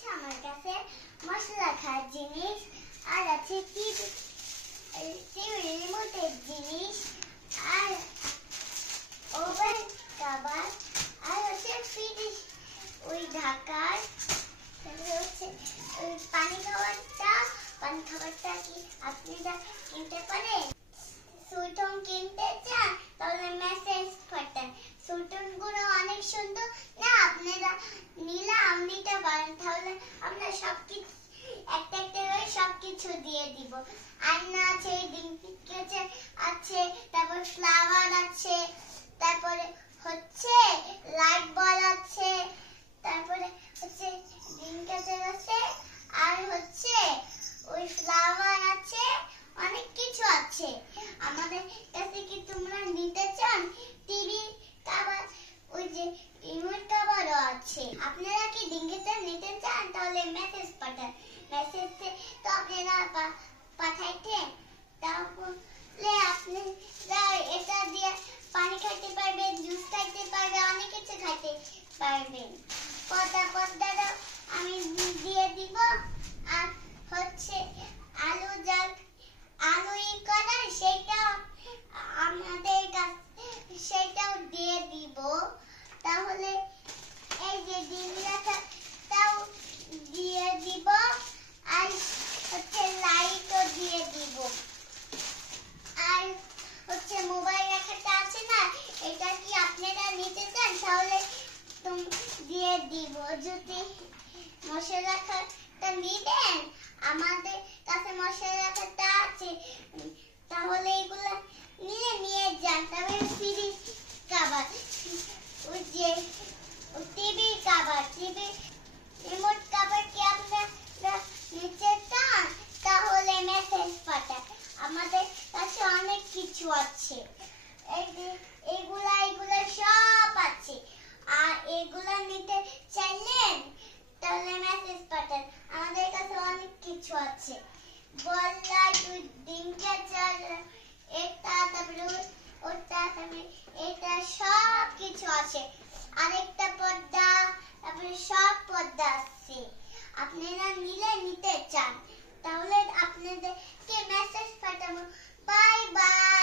হচ্ছে আমার কাছে মশলা খাওয়ার জিনিস, আর আছে টিভি রিমোটের জিনিস, আর ওভেন কভার, আর হচ্ছে ফ্রিজ ওই ঢাকার, হচ্ছে ওই পানি খাবারটা কি আপনারা কিনতে পারেন? সুইটন কিনতে চান তাহলে মেসেজ পাঠান। সুইটন গুলো অনেক সুন্দর না, আপনারা নিতে পারেন, তাহলে আমরা সবকিছু একটা করে সবকিছু দিয়ে দিব। আয়না আছে, ডিঙ্কেছে আছে, তারপর ফ্লাওয়ার আছে, তারপরে হচ্ছে লাইট বল আছে, তারপরে হচ্ছে ডিঙ্কেছে আছে, আর হচ্ছে ওই ফ্লাওয়ার আছে, অনেক কিছু আছে আমাদের কাছে। কি তোমরা নিতে চান? টিভি কভার, ওই যে রিমোট কভারও আছে। আপনারা কি ডিঙ্গিতে নিতে চান তাহলে মেসেজ পাঠান। মেসেজে তো আপনারা পাঠাইতে, তাহলে আপনারা এটা দিয়ে পানি খাইতে পারবেন, জুস খাইতে পারবেন, অনেক কিছু খাইতে পারবেন। পর্দাটা আমি দিয়ে দিব। আর হচ্ছে আলু করা সেটা আমাদের কাছে, সেটাও দিয়ে দিব। তাহলে এই যে ডিম রাখাটাও দিয়ে দিব, আর হচ্ছে লাইটও দিয়ে দিব, আর হচ্ছে মোবাইল রাখাটা আছে না, এটা কি আপনারা নিতে চান তাহলে দিয়ে দিব। যদি মশলা রাখাটা নিবেন, আমাদের কাছে মশলা রাখাটা আছে, তাহলে এগুলো নিয়ে যান। তারপরে ফ্রিজ কভার, ওই যে TV cover, TV remote cover কি আপনারা নিতে চান তাহলে মেসেজ পাঠান। আমাদের কাছে অনেক কিছু আছে, এগুলা সব আছে। আর এগুলা নিতে চাইলেন তাহলে মেসেজ পাঠান। আমাদের কাছে অনেক কিছু আছে, বল লাইট, ডিঙ্কেচার, এটা, তারপরে ওটা, তারপরে এটা, সব কিছু আছে। আরেকটা পর্দা, তারপরে সব পর্দা আছে। আপনারা নিতে চান তাহলে আপনাদেরকে মেসেজ পাঠাবো। Bye bye.